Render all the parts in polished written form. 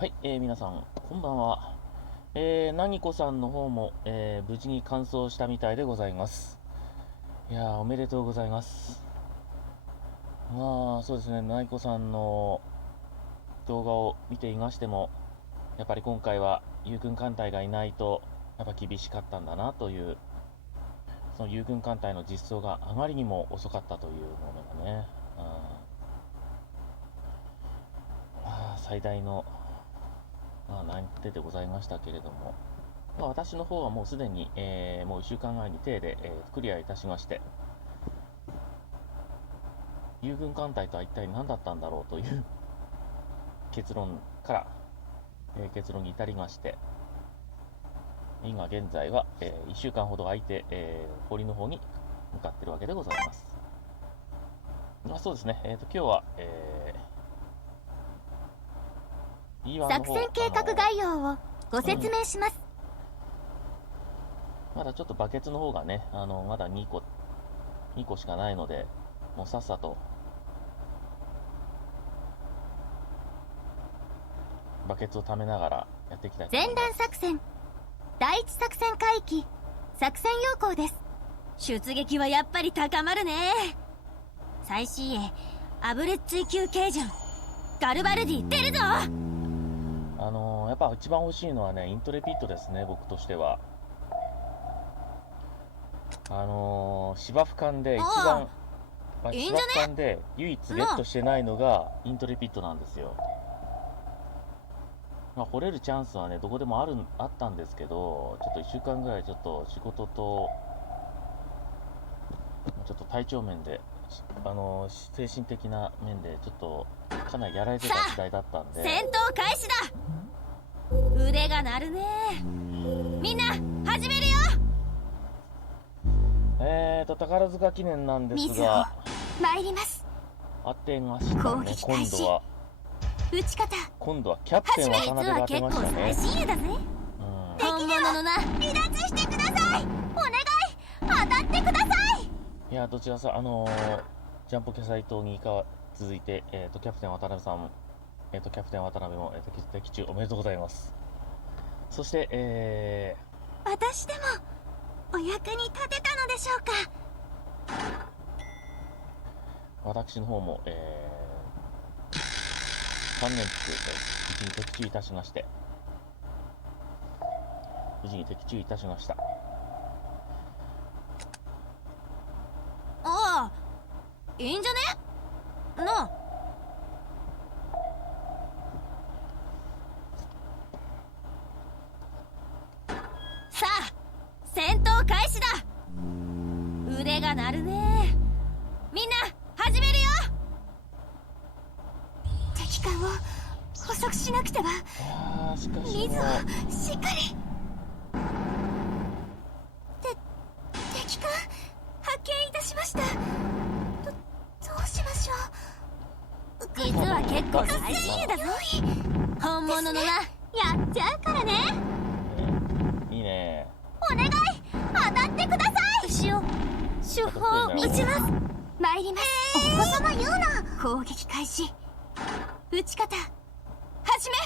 はい、皆さん、こんばんは。なにこさんの方も、無事に完走したみたいでございます。いやー、おめでとうございます。まあ、そうですね、なにこさんの動画を見ていましても、やっぱり今回は、友軍艦隊がいないと、やっぱ厳しかったんだなという、その友軍艦隊の実装があまりにも遅かったというものがね、まあ、最大の、難点でございましたけれども、私の方はもうすでに、もう1週間前に手で、クリアいたしまして、友軍艦隊とは一体何だったんだろうという結論から、結論に至りまして、今現在は、1週間ほど空いて、堀の方に向かっているわけでございます。そうですね、今日は、E1 の方、作戦計画概要をご説明します。まだちょっとバケツの方がね、まだ2個しかないので、もうさっさとバケツを貯めながらやっていきたいと思い前ます。段作戦第一作戦海域作戦要項です。出撃はやっぱり高まるね。最新鋭アブレッ追求軽巡ガルバルディ出るぞ。やっぱ一番欲しいのはね、イントレピットですね、僕としては。芝生艦で一番、芝いいんじゃね生艦で唯一ゲットしてないのがイントレピットなんですよ。掘れるチャンスはね、どこでもあったんですけど、ちょっと1週間ぐらいちょっと仕事と、ちょっと体調面で、精神的な面で、ちょっとかなりやられてた時代だったんで。戦闘開始だ。腕が鳴るね。みんな始めるよ。宝塚記念なんです水をが、参ります。当てました攻ね、撃開始撃ち方今度はキャプテン渡辺が当てましたね。最新鋭だぜ。本物のな離脱してください。お願い当たってください。いや、どちらさ、ジャンプキャサイトに続いて、キャプテン渡辺さん、キャプテン渡辺も、的中おめでとうございます。そして、私でもお役に立てたのでしょうか。私の方も、3年つ無事に的中いたしまして、無事に的中いたしました。ああ、いいんじゃねなあ。さあ戦闘開始だ。腕が鳴るね。みんな始めるよ。敵艦を捕捉しなくては。しかし水をしっかり。敵艦発見いたしました。どうしましょう。実は結構最新鋭だぞ。本物のな、やっちゃうからね。いいね。お願い当たってください。牛を手法を撃ちます。参ります。お子様言うな。攻撃開始。撃ち方始め。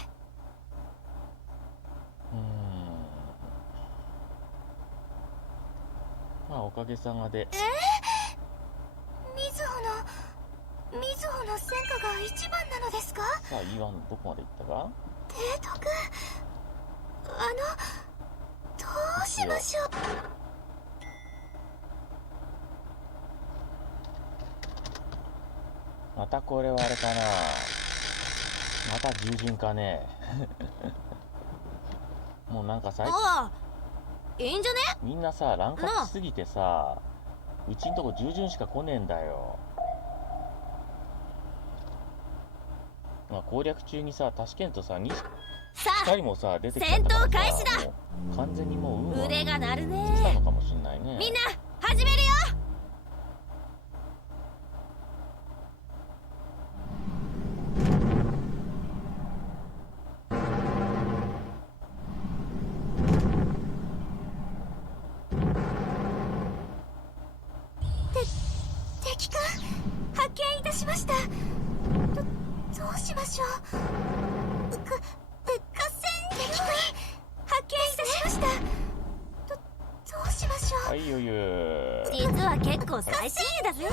おかげさまでみずほの戦果が一番なのですか。さあ E1 どこまでいったか。提督どうしましょう。またこれはあれかな。また従順かね。もうなんか最近いいんじゃね。みんなさ、乱獲しすぎてさ、うちんとこ従順しか来ねえんだよ。攻略中にさ、タシケンとさ、2人もさ、出てきちゃったからさ、戦闘開始だ。もう完全にもう運は腕が鳴るね。来たのかもしんないね。みんな始めるよ。敵艦発見いたしました。どうしましょう。実は結構最新鋭だぜ。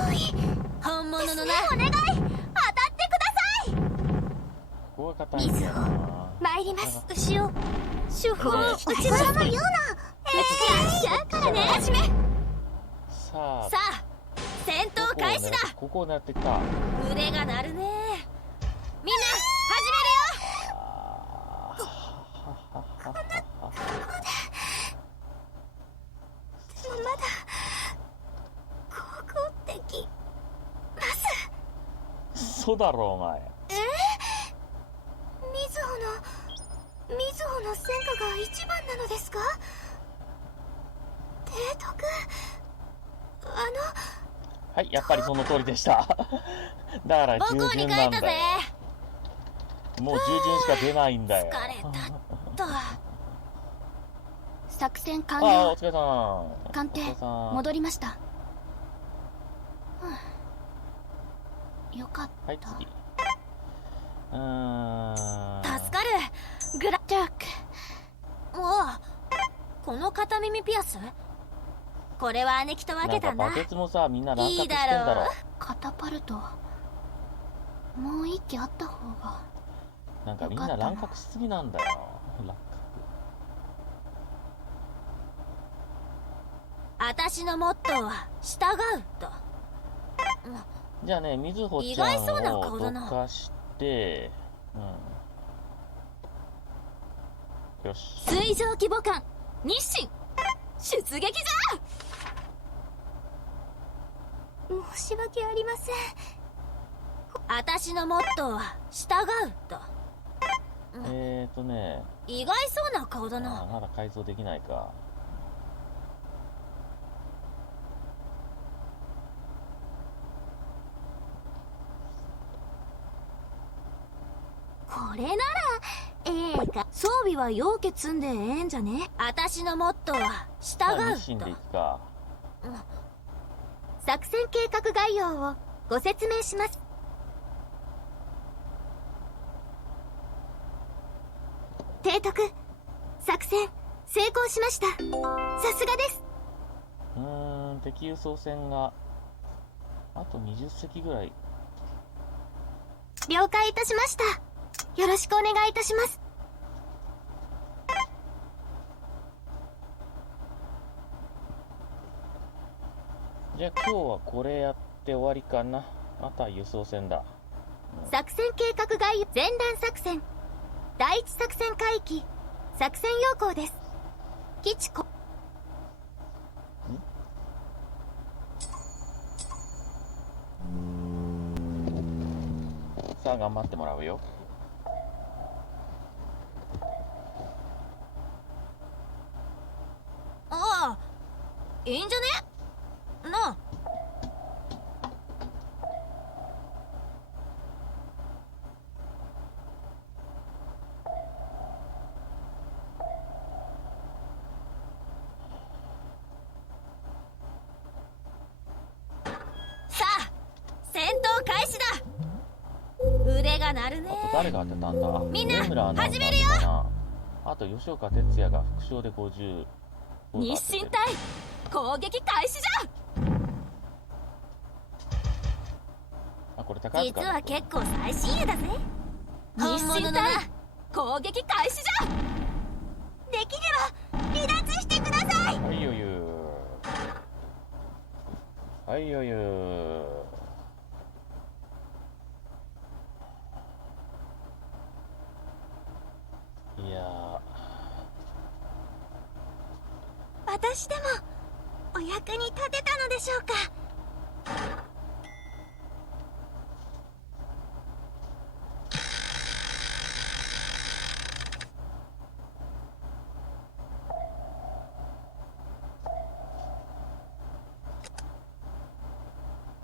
本物のな。お願い、当たってください。ここが硬いんだよな。参ります。牛を主婦を打ち回す。言うな。やっちゃうからね。始め。ささあ、戦闘開始だ。ここを狙ってきた。腕が鳴るね。みんな始めるよ。まだ高校できます。そうだろお前。みずほの戦果が一番なのですか？提督、はい、やっぱりその通りでした。だから従母校に帰ったぜ。順なんだよ。もう従順しか出ないんだよ。疲れたっと。作戦完ああ、お了。疲れさん。艦艇お疲れさん。戻りました。よかった。はい、次。助かる。グラッドク。おお、この片耳ピアス、これは姉貴と分けたんだ。なんかバケツもさ、みんな乱獲してんいいだだろ。ろう。カタパルト、もう一機あった方が。なんかみんな乱獲しすぎなんだよ。乱私のモットーは従うと。獲。じゃあね、みずほちゃん意外そうなを顔だなどかして、よし。水上規模艦日清出撃じゃ。申し訳ありません。私のモットーは従うと。意外そうな顔だな。まだ改造できないか。これならええか。装備はようけ積んでええんじゃね。私のモットーは従う日清でいと。くか。作戦計画概要をご説明します。提督、作戦成功しました。さすがです。敵輸送船があと20隻ぐらい。了解いたしました。よろしくお願いいたします。じゃあ今日はこれやって終わりかな。あとは輸送船だ。作戦計画概要、前段作戦第一作戦海域作戦要項です。基地こさあ頑張ってもらうよ。ああ、いいんじゃねなあ。さあ、戦闘開始だ。腕が鳴るね。あと誰が当てたんだ。みんな上村アナウンサー始めるよ。かな。あと吉岡哲也が副賞で50。日清隊攻撃開始じあ、これ高橋ゃ。実は結構最新鋭だぜ。本物のな。攻撃開始じゃ。できれば離脱してください。はいよゆー。はいよゆー。いや私でもお役に立てたのでしょうか。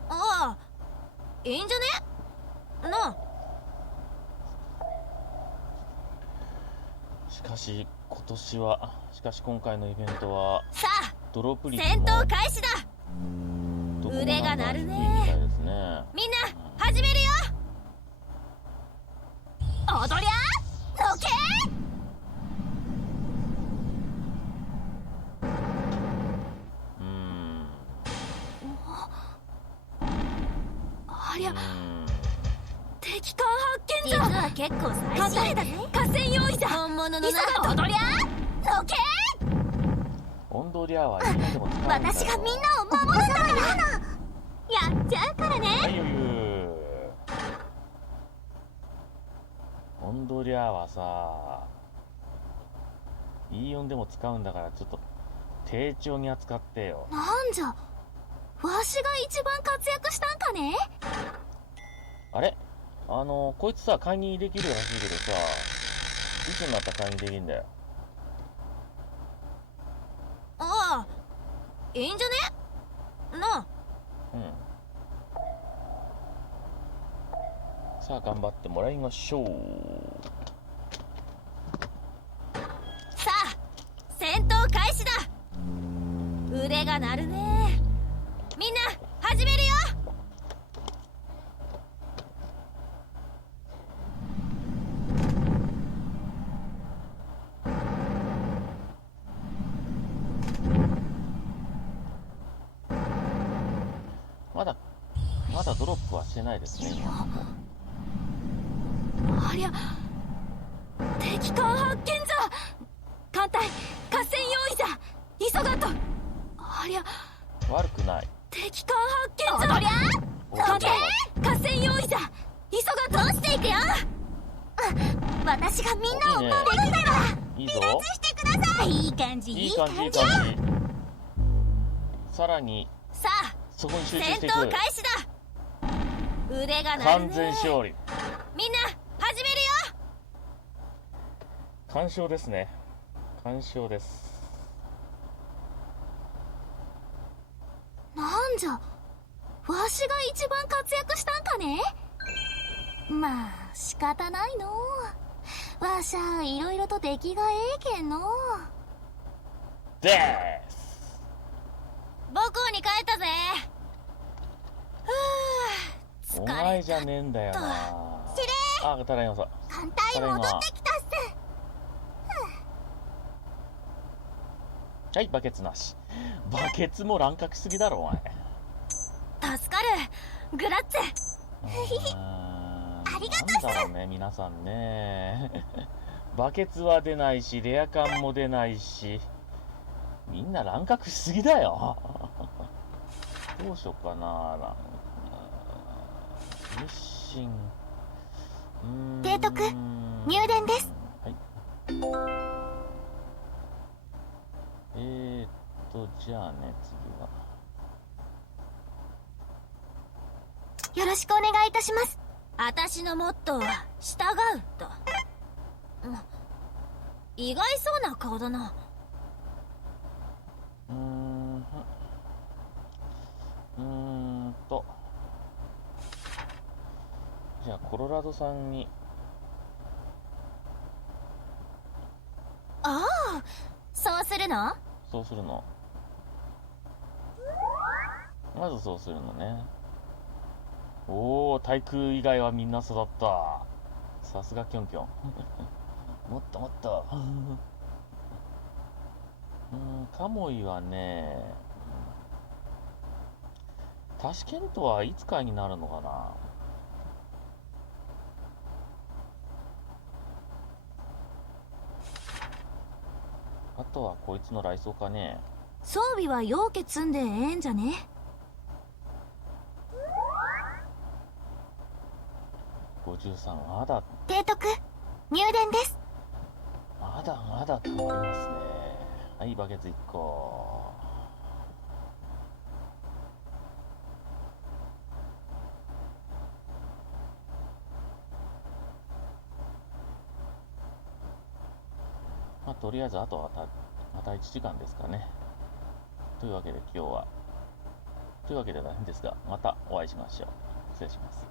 ああ、いいんじゃねなあ。しかし今回のイベントはさあ、ドロップ率戦も闘開始だ。どこも腕が鳴るね。なんか低いみたいですね。みんな始めるよ。踊りゃのけ。結構最新だね。合戦用意じゃ。本物のな踊りゃのけ。オンドリアは今でも使うんだよ。私がみんなを守るんだから。やっちゃうからね。はいよゆオンドリアはさ、いい音でも使うんだから、ちょっと丁重に扱ってよ。なんじゃ、わしが一番活躍したんかね。あれこいつさ、解任できるらしいけどさ、いつになったら解任できるんだよ。ああ、いいんじゃねなあ。うん。さあ、頑張ってもらいましょう。さあ、戦闘開始だ。腕が鳴るね。みんな始めるよ。まだドロップはしてないですね。ありゃ、敵艦発見じゃ。艦隊合戦用意じゃ。急がんと。ありゃ、悪くない。敵艦発見じゃ。おりゃ、艦隊合戦用意じゃ。急がんと。落ちていくよ。私がみんなを守るんだから。いいぞ。離脱してください。いい感じ、いい感じ、いい感じ。さらに、さあ、そこに集中し戦ていく。闘開始だ。腕が鳴るね。完全勝利。みんな始めるよ。完勝ですね。完勝です。なんじゃ、わしが一番活躍したんかね。まあ仕方ないのう。わしゃいろいろと出来がええけんのう。です。母校に帰ったぜ。お前じゃねえんだよな。司令、あ、ただいまさ。艦隊戻ってきたっす。はい、バケツなし。バケツも乱獲しすぎだろ、お前。助かる。グラッツェ。ありがとうっす。なんだろうね、皆さんね。バケツは出ないし、レア缶も出ないし、みんな乱獲しすぎだよ。どうしよっかな。日清。提督、入電です。はい。じゃあね、次は。よろしくお願いいたします。私のモットーは従うと。意外そうな顔だな。じゃあコロラドさんに。ああ、そうするの？そうするの。まずそうするのね。おお、対空以外はみんな育った。さすがキョンキョン。もっともっと。カモイはね、タシケントはいつかになるのかな。あとはこいつの雷装かね。装備はようけ積んでええんじゃね。53、まだ提督、入電です。まだまだ溜まりますね。はい、バケツ1個。まあ、とりあえずあとはまた1時間ですかね。というわけで今日は、というわけではないんですが、またお会いしましょう。失礼します。